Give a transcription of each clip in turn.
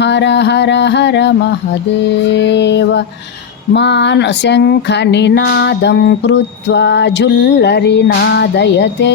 हर हर हर महदेव मान शङ्खनिनादं कृत्वा झुल्लरिनादयते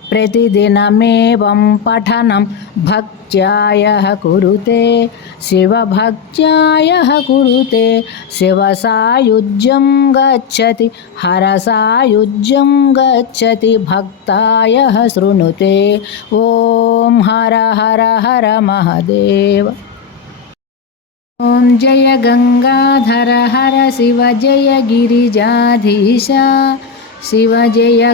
प्रतिदिनमेवं पठनं भक्त्यायः कुरुते, शिवभक्त्यायः कुरुते, शिवसायुज्यं गच्छति, हरसायुज्यं गच्छति, भक्तायः शृणुते। ॐ हर हर हर महदेव। ॐ जय गङ्गाधर हर शिव जय गिरिजाधीशा, शिव जय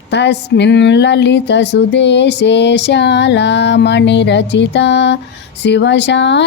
तस्मिन् ललितसुदेशे शालामणिरचिता शिवशालामणिरचिता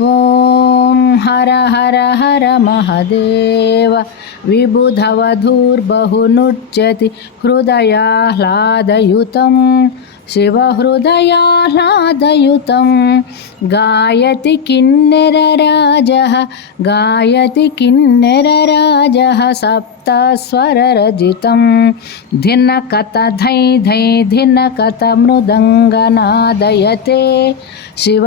ॐ हर हर हर महदेव। विबुधवधूर्बहुनुच्यति हृदयाह्लादयुतं, शिवहृदयाह्लादयुतं। गायति किन्नरराजः गायति किन्नरराजः सप्तस्वररजितं। धिनकत धै धै धिनकत मृदङ्गनादयते। शिव